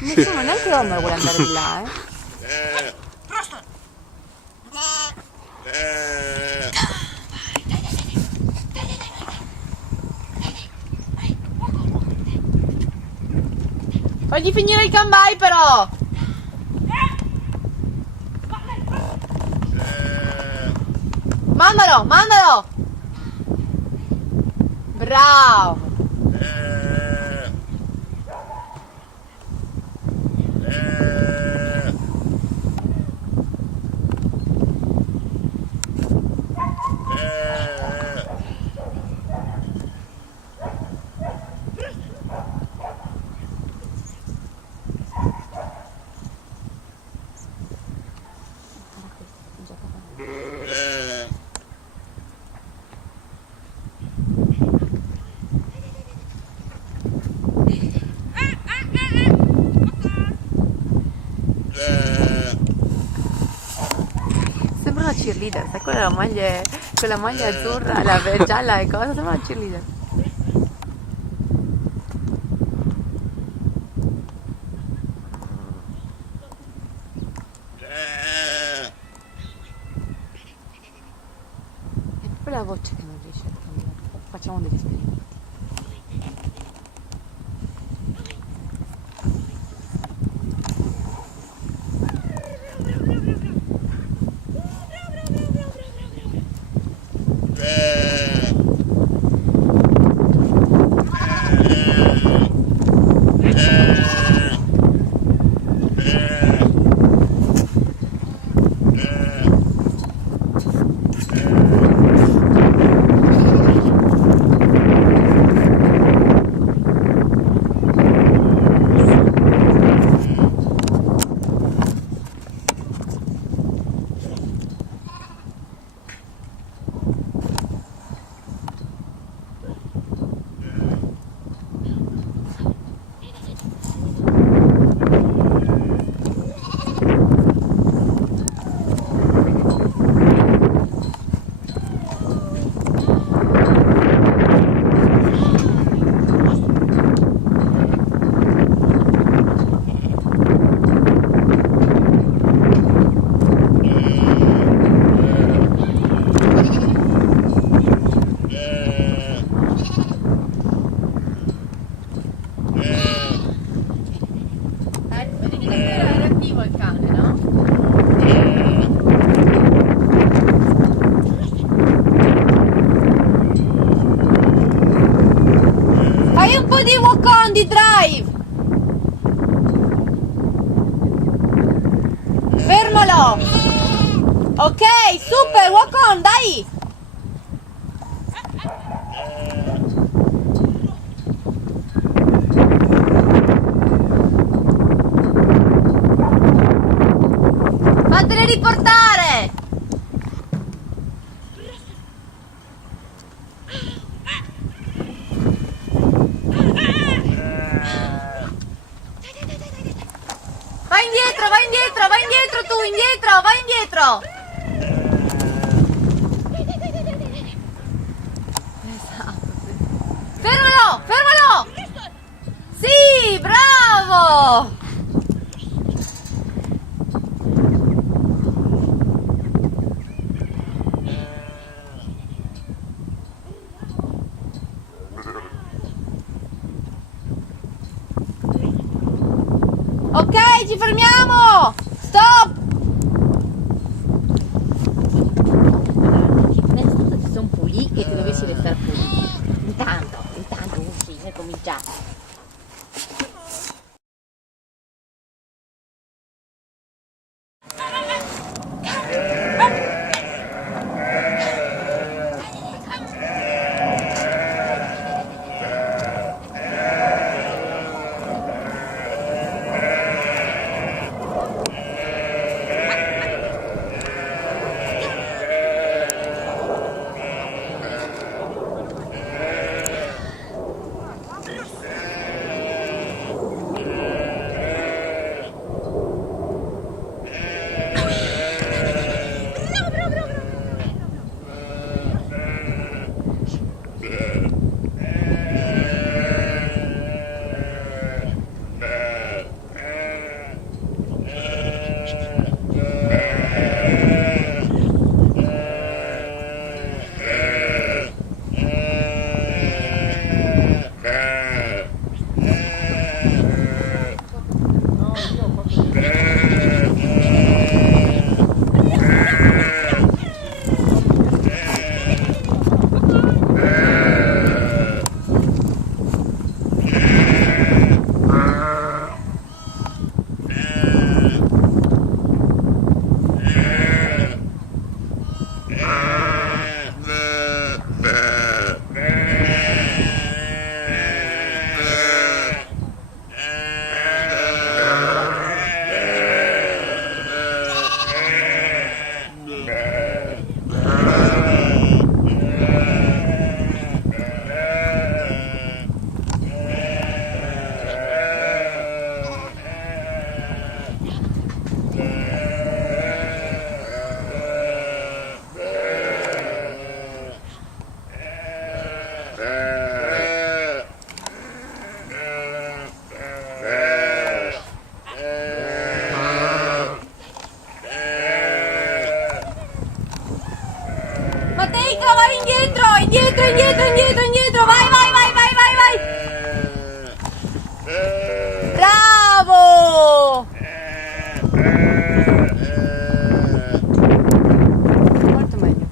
Nessuno, neanche Homer vuole andare di là, Fagli finire il cambai però! Mandalo, mandalo! Bravo! Sembra una cheerleader, sai quella maglia azzurra, la gialla e cosa, sembra una cheerleader. È proprio la voce che non riesce a cambiare. Facciamo degli esperimenti. Fai un po' di walk on di drive! Fermalo! Ok, super, walk on, dai! Fatele riportare! Vai indietro tu, indietro, vai indietro! Esatto, sì. Fermalo, fermalo! Sì, bravo! Ok, ci fermiamo! Stop! Innanzitutto ti sono puliti e ti dovessi restare puliti. Intanto usci, è cominciato. Mateica, vai indietro, indietro, indietro, indietro, indietro, vai, vai, vai, vai, vai, vai. Bravo! Molto meglio.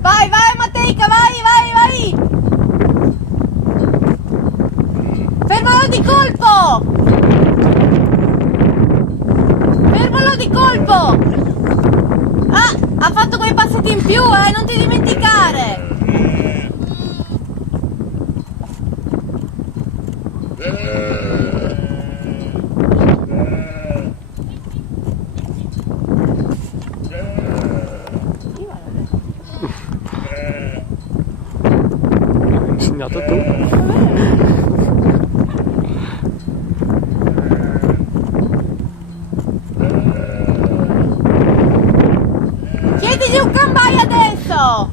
Vai, vai Mateica, vai, vai, vai! Fermalo di colpo! Fermalo di colpo! Ah, ha fatto quei passati in più, non ti dimenticare! Insegnato tu. Chiedigli un cambai adesso!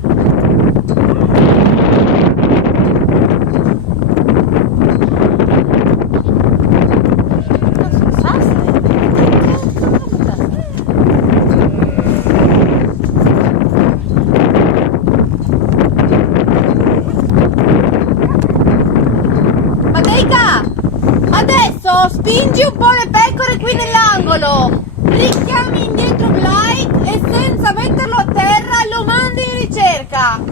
Adesso spingi un po' le pecore qui nell'angolo, richiami indietro Blyth e senza metterlo a terra lo mandi in ricerca.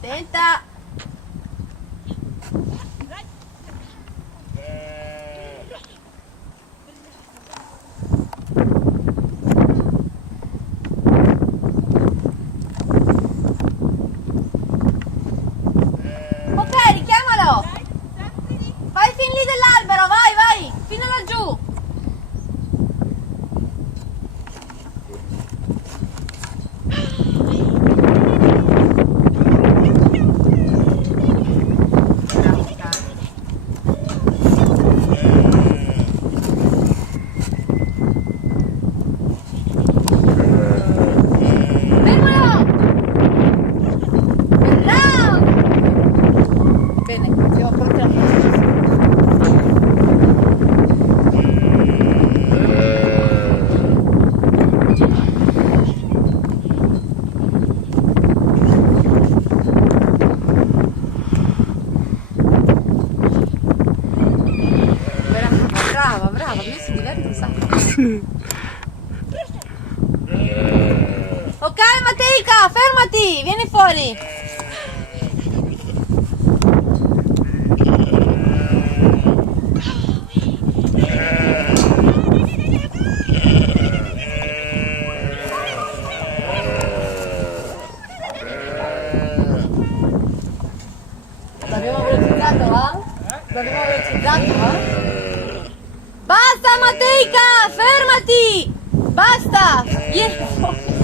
Attenta. Ok, richiamalo! Fai fin lì dell'albero, vai, vai! Fino laggiù! Fermalo! Bravo! Bene, devo portare la brava, brava, lui si diverte un sacco. Ok Mateica, fermati, vieni fuori. L'abbiamo velocizzato, va? L'abbiamo velocizzato, va? Basta Mateica, fermati! Basta! Vieni fuori!